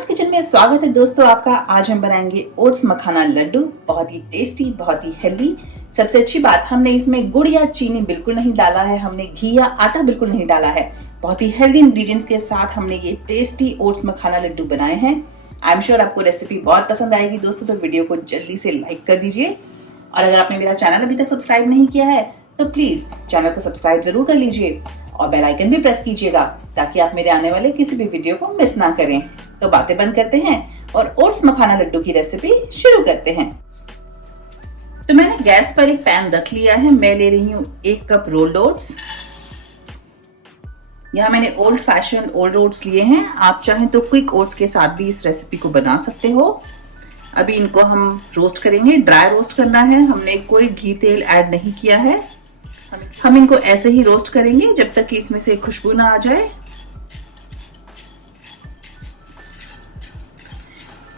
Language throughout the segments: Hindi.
पूनम्स किचन में स्वागत है दोस्तों आपका। आज हम बनाएंगे ओट्स मखाना लड्डू। बहुत ही टेस्टी, बहुत ही हेल्दी। सबसे अच्छी बात, हमने इसमें गुड़ या चीनी बिल्कुल नहीं डाला है, हमने घी या आटा बिल्कुल नहीं डाला है। बहुत ही हेल्दी इंग्रेडिएंट्स के साथ हमने ये टेस्टी ओट्स मखाना लड्डू बनाए हैं। आई एम श्योर आपको रेसिपी बहुत पसंद आएगी दोस्तों, तो वीडियो को जल्दी से लाइक कर दीजिए। और अगर आपने मेरा चैनल अभी तक सब्सक्राइब नहीं किया है तो प्लीज चैनल को सब्सक्राइब जरूर कर लीजिए और बेल आइकन भी प्रेस कीजिएगा ताकि आप मेरे आने वाले किसी भी वीडियो को मिस ना करें। तो बातें बंद करते हैं और ओट्स मखाना लड्डू की रेसिपी शुरू करते हैं। तो मैंने गैस पर एक पैन रख लिया है। मैं ले रही हूँ 1 कप रोल्ड ओट्स। यहाँ मैंने ओल्ड फैशन ओल्ड ओट्स लिए हैं। आप चाहें तो क्विक ओट्स के साथ भी इस रेसिपी को बना सकते हो। अभी इनको हम रोस्ट करेंगे, ड्राई रोस्ट करना है। हमने कोई घी तेल ऐड नहीं किया है। हम इनको ऐसे ही रोस्ट करेंगे जब तक कि इसमें से खुशबू ना आ जाए।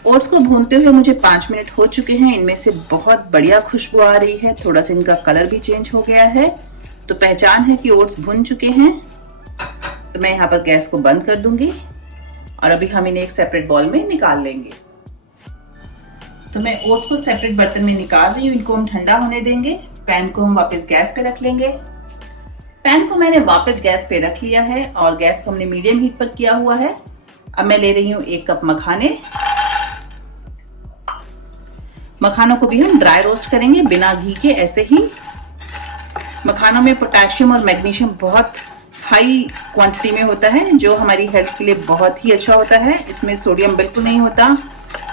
ओट्स को भूनते हुए मुझे 5 मिनट हो चुके हैं। इनमें से बहुत बढ़िया खुशबू आ रही है, थोड़ा सा इनका कलर भी चेंज हो गया है, तो पहचान है कि ओट्स भुन चुके हैं। तो मैं यहाँ पर गैस को बंद कर दूंगी और अभी हम इन्हें एक सेपरेट बाउल में निकाल लेंगे। तो मैं ओट्स को सेपरेट बर्तन में निकाल रही हूँ। इनको हम ठंडा होने देंगे। पैन को हम वापस गैस पे रख लेंगे। पैन को मैंने वापस गैस पे रख लिया है और गैस को हमने मीडियम हीट पर किया हुआ है। अब मैं ले रही हूँ 1 कप मखाने। मखानों को भी हम ड्राई रोस्ट करेंगे बिना घी के, ऐसे ही। मखानों में पोटेशियम और मैग्नीशियम बहुत हाई क्वांटिटी में होता है, जो हमारी हेल्थ के लिए बहुत ही अच्छा होता है। इसमें सोडियम बिल्कुल नहीं होता,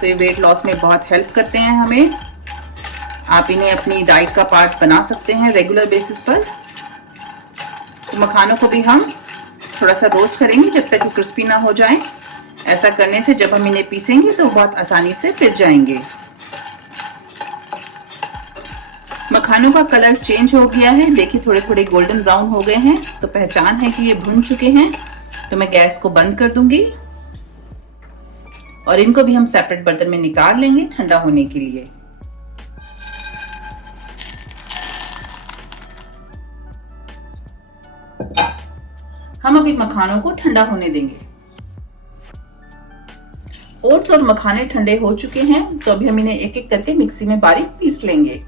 तो ये वेट लॉस में बहुत हेल्प करते हैं हमें। आप इन्हें अपनी डाइट का पार्ट बना सकते हैं रेगुलर बेसिस पर। तो मखानों को भी हम थोड़ा सा रोस्ट करेंगे जब तक कि क्रिस्पी ना हो जाए। ऐसा करने से जब हम इन्हें पीसेंगे तो बहुत आसानी से पिस जाएंगे। मखानों का कलर चेंज हो गया है, देखिए थोड़े थोड़े गोल्डन ब्राउन हो गए हैं, तो पहचान है कि ये भुन चुके हैं। तो मैं गैस को बंद कर दूंगी और इनको भी हम सेपरेट बर्तन में निकाल लेंगे ठंडा होने के लिए। हम अभी मखानों को ठंडा होने देंगे। ओट्स और मखाने ठंडे हो चुके हैं, तो अभी हम इन्हें एक एक करके मिक्सी में बारीक पीस लेंगे।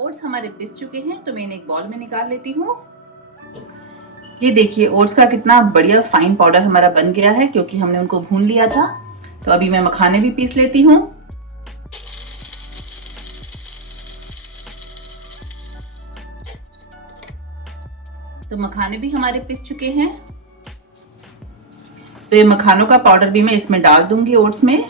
ओट्स हमारे पिस चुके हैं, तो मैं इन्हें एक बाउल में निकाल लेती हूँ। ये देखिए ओट्स का कितना बढ़िया फाइन पाउडर हमारा बन गया है, क्योंकि हमने उनको भून लिया था। तो अभी मैं मखाने भी पीस लेती हूँ। तो मखाने भी हमारे पिस चुके हैं, तो ये मखानों का पाउडर भी मैं इसमें डाल दूंगी ओट्स में।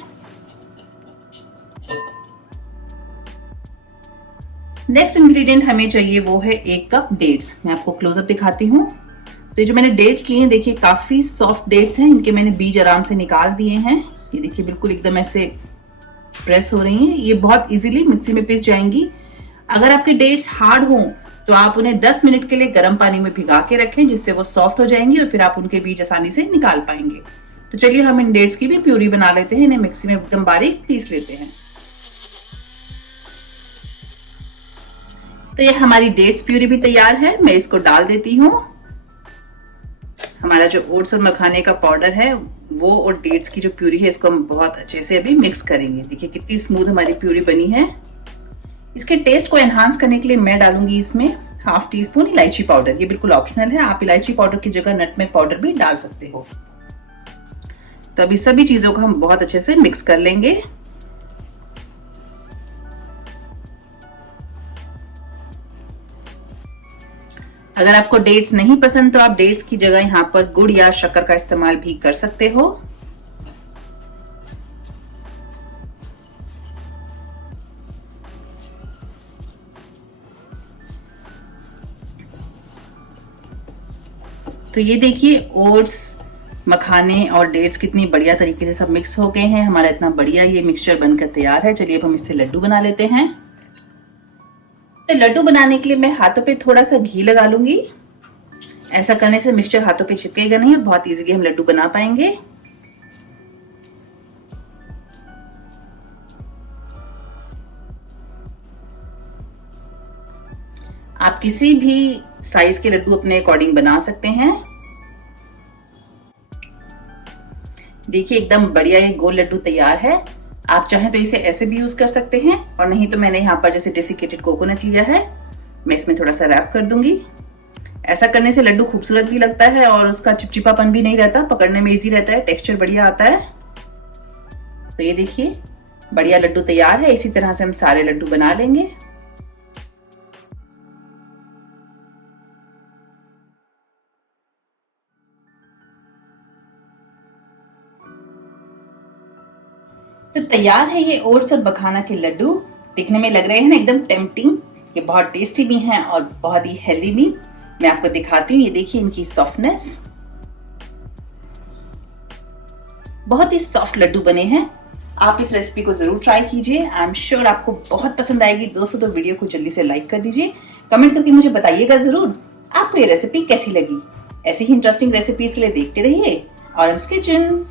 नेक्स्ट इंग्रेडिएंट हमें चाहिए वो है 1 कप डेट्स। मैं आपको क्लोजअप दिखाती हूँ। तो ये जो मैंने डेट्स लिए हैं, देखिए काफी सॉफ्ट डेट्स हैं। इनके मैंने बीज आराम से निकाल दिए हैं। ये देखिए बिल्कुल एकदम ऐसे प्रेस हो रही हैं। ये बहुत इजीली मिक्सी में पिस जाएंगी। अगर आपके डेट्स हार्ड हों तो आप उन्हें 10 मिनट के लिए गर्म पानी में भिगा के रखें, जिससे वो सॉफ्ट हो जाएंगी और फिर आप उनके बीज आसानी से निकाल पाएंगे। तो चलिए हम इन डेट्स की भी प्यूरी बना लेते हैं। इन्हें मिक्सी में एकदम बारीक पीस लेते हैं। तो ये हमारी डेट्स प्यूरी भी तैयार है। मैं इसको डाल देती हूँ। हमारा जो ओट्स और मखाने का पाउडर है वो और डेट्स की जो प्यूरी है, इसको हम बहुत अच्छे से अभी मिक्स करेंगे। देखिए कितनी स्मूथ हमारी प्यूरी बनी है। इसके टेस्ट को एनहांस करने के लिए मैं डालूंगी इसमें 1/2 टीस्पून इलायची पाउडर। ये बिल्कुल ऑप्शनल है, आप इलायची पाउडर की जगह नटमेग पाउडर भी डाल सकते हो। तो अभी सभी चीजों को हम बहुत अच्छे से मिक्स कर लेंगे। अगर आपको डेट्स नहीं पसंद तो आप डेट्स की जगह यहाँ पर गुड़ या शक्कर का इस्तेमाल भी कर सकते हो। तो ये देखिए ओट्स, मखाने और डेट्स कितनी बढ़िया तरीके से सब मिक्स हो गए हैं। हमारा इतना बढ़िया ये मिक्सचर बनकर तैयार है। चलिए अब हम इससे लड्डू बना लेते हैं। तो लड्डू बनाने के लिए मैं हाथों पे थोड़ा सा घी लगा लूंगी। ऐसा करने से मिक्सचर हाथों पे चिपकेगा नहीं और बहुत इजीली हम लड्डू बना पाएंगे। आप किसी भी साइज के लड्डू अपने अकॉर्डिंग बना सकते हैं। देखिए एकदम बढ़िया ये गोल लड्डू तैयार है। आप चाहें तो इसे ऐसे भी यूज कर सकते हैं, और नहीं तो मैंने यहाँ पर जैसे डेसिकेटेड कोकोनट लिया है, मैं इसमें थोड़ा सा रैप कर दूंगी। ऐसा करने से लड्डू खूबसूरत भी लगता है और उसका चिपचिपापन भी नहीं रहता, पकड़ने में इजी रहता है, टेक्सचर बढ़िया आता है। तो ये देखिए बढ़िया लड्डू तैयार है। इसी तरह से हम सारे लड्डू बना लेंगे। तो तैयार है ये ओट्स और मखाना के लड्डू। दिखने में लग रहे हैं ना एकदम टेम्पटिंग। ये बहुत टेस्टी भी हैं और बहुत ही हेल्दी भी। मैं आपको दिखाती हूँ, ये देखिए इनकी सॉफ्टनेस। बहुत ही सॉफ्ट लड्डू बने हैं। आप इस रेसिपी को जरूर ट्राई कीजिए। आई एम श्योर आपको बहुत पसंद आएगी। दोस्तों तो वीडियो को जल्दी से लाइक कर दीजिए, कमेंट करके मुझे बताइएगा जरूर आपको ये रेसिपी कैसी लगी। ऐसी ही इंटरेस्टिंग रेसिपीज के लिए देखते रहिए ऑरेंज किचन।